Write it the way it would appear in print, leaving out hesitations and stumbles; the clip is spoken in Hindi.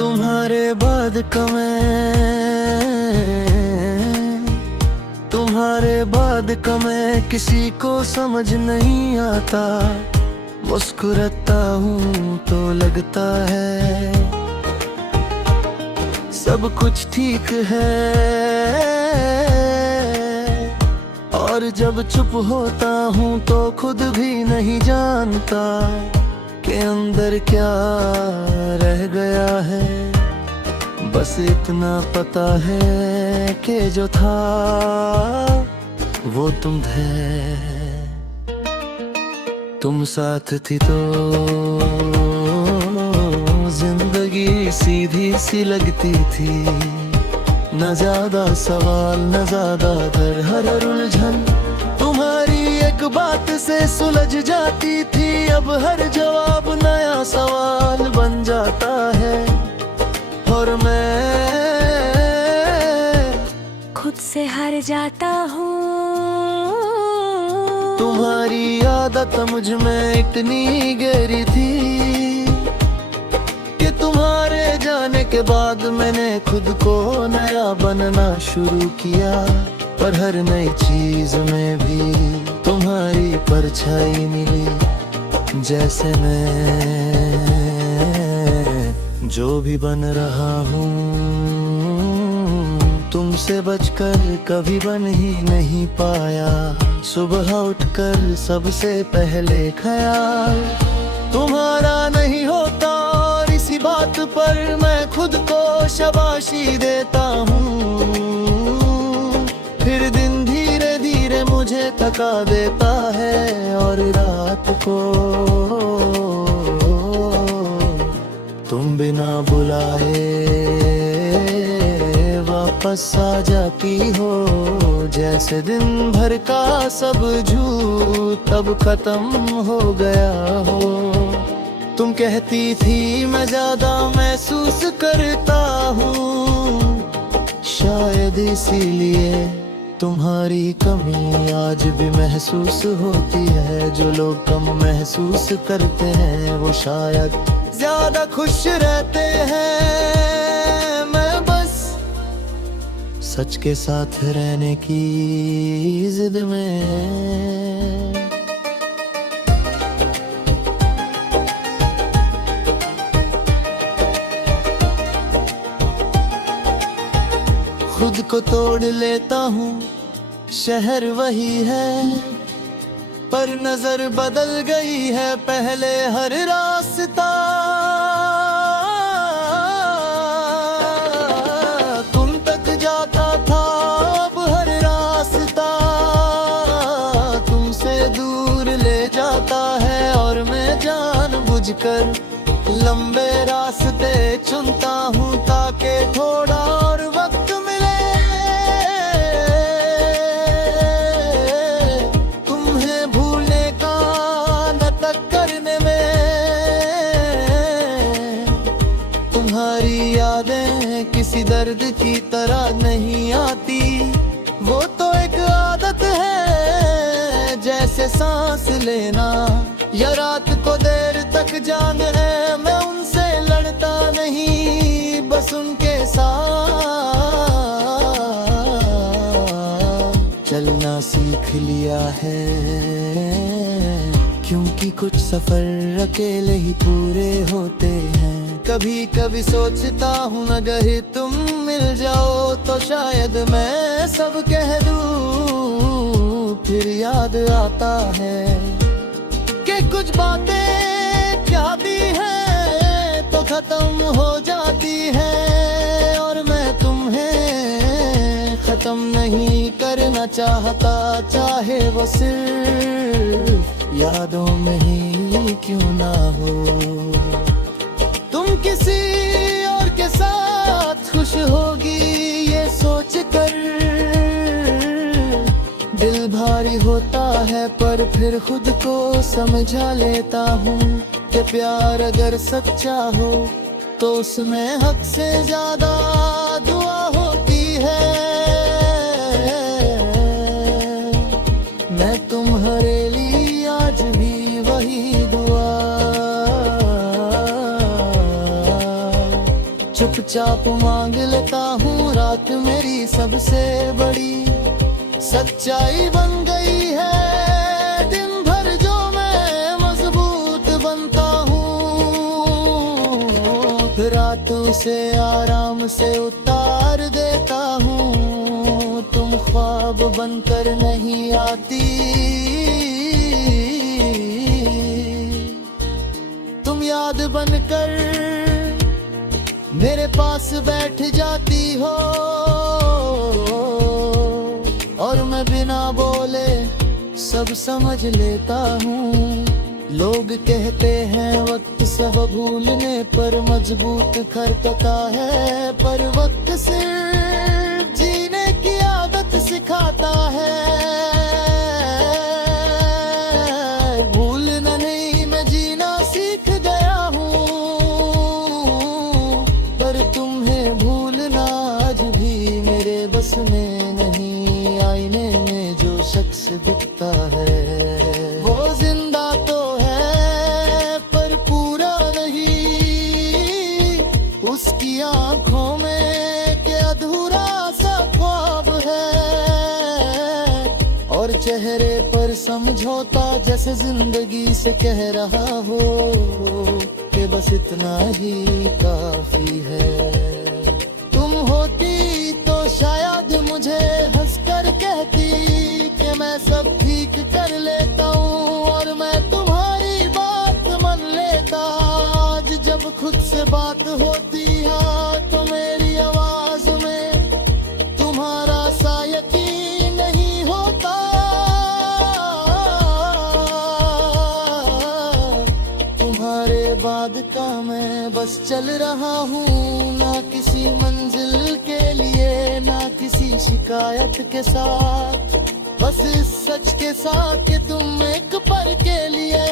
तुम्हारे बाद का मैं किसी को समझ नहीं आता। मुस्कुराता हूँ तो लगता है सब कुछ ठीक है, और जब चुप होता हूँ तो खुद भी नहीं जानता कि अंदर क्या रह गया है। बस इतना पता है कि जो था वो तुम थे। तुम साथ थी तो जिंदगी सीधी सी लगती थी, न ज्यादा सवाल न ज्यादा डर, हर उलझन तुम्हारी एक बात से सुलझ जाती थी। अब हर जवाब नया सवाल बन जाता है, और मैं खुद से हार जाता हूँ। तुम्हारी आदत मुझ में इतनी गहरी थी कि तुम्हारे जाने के बाद मैंने खुद को नया बनना शुरू किया। पर हर नई चीज में भी तुम्हारी परछाई मिली। जैसे मैं जो भी बन रहा हूँ तुमसे बचकर कभी बन ही नहीं पाया। सुबह उठकर सबसे पहले ख्याल तुम्हारा नहीं होता, और इसी बात पर मैं खुद को शाबाशी देता हूँ। फिर दिन धीरे धीरे मुझे थका देता है, और रात को तुम बिना बुलाए वापस आ जाती हो। जैसे दिन भर का सब झूठ अब खत्म हो गया हो। तुम कहती थी मैं ज्यादा महसूस करता हूँ, शायद इसीलिए तुम्हारी कमी आज भी महसूस होती है। जो लोग कम महसूस करते हैं वो शायद ज्यादा खुश रहते हैं। मैं बस सच के साथ रहने की जिद में। खुद को तोड़ लेता हूँ, शहर वही है पर नजर बदल गई है। पहले हर रास्ता तुम तक जाता था, अब हर रास्ता तुमसे दूर ले जाता है। और मैं जानबूझकर लंबे रास्ते चुनता हूँ ताकि थोड़ा और वक्त मिले तुम्हें भूलने का नाटक करने में। तुम्हारी यादें किसी दर्द की तरह नहीं आती, वो तो एक आदत है जैसे सांस लेना या रात को देर तक जागना। मैं उनसे लड़ता नहीं, बस उनके साथ चलना सीख लिया है। क्योंकि कुछ सफर अकेले ही पूरे होते हैं। कभी कभी सोचता हूँ अगर तुम मिल जाओ तो शायद मैं सब कह दूँ। फिर याद आता है कि कुछ बातें चाहती हैं तो खत्म हो जाती है, और मैं तुम्हें खत्म नहीं करना चाहता, चाहे वो सिर्फ यादों में ही क्यों ना हो। तुम किसी और के साथ खुश होगी ये सोच कर दिल भारी होता है। पर फिर खुद को समझा लेता हूँ कि प्यार अगर सच्चा हो तो उसमें हक से ज्यादा दुआ होती है। मैं तुम्हारे लिए आज भी वही दुआ चुपचाप मांग लेता हूँ रात मेरी सबसे बड़ी सच्चाई बन गई है। दिन भर जो मैं मजबूत बनता हूँ, रात से आराम से उतार देता हूँ। तुम ख्वाब बनकर नहीं आती, तुम याद बनकर मेरे पास बैठ जाती हो, और मैं बिना बोले सब समझ लेता हूँ। लोग कहते हैं वक्त सब भूलने पर मजबूत करता है, पर वक्त सिर्फ जीने की आदत सिखाता है। भूलना नहीं मैं जीना सीख गया हूँ, पर तुम्हें भूलना आज भी मेरे बस में नहीं। आईने में जो शख्स दिखता है वो जिंदा तो है पर पूरा नहीं, उसकी आंखों में के अधूरा सा ख्वाब है, और चेहरे पर समझौता जैसे जिंदगी से कह रहा हो कि बस इतना ही काफी है। तुम होती तो शायद मुझे हंसकर कहती कि मैं सब ठीक कर लेता हूँ, और मैं तुम्हारी बात मान लेता। आज जब खुद से बात होती है तो मेरी आवाज में तुम्हारा सा यकीन नहीं होता। तुम्हारे बाद का मैं बस चल रहा हूँ, ना किसी मंजिल के लिए ना किसी शिकायत के साथ, बस इस सच के साथ कि तुम एक पल के लिए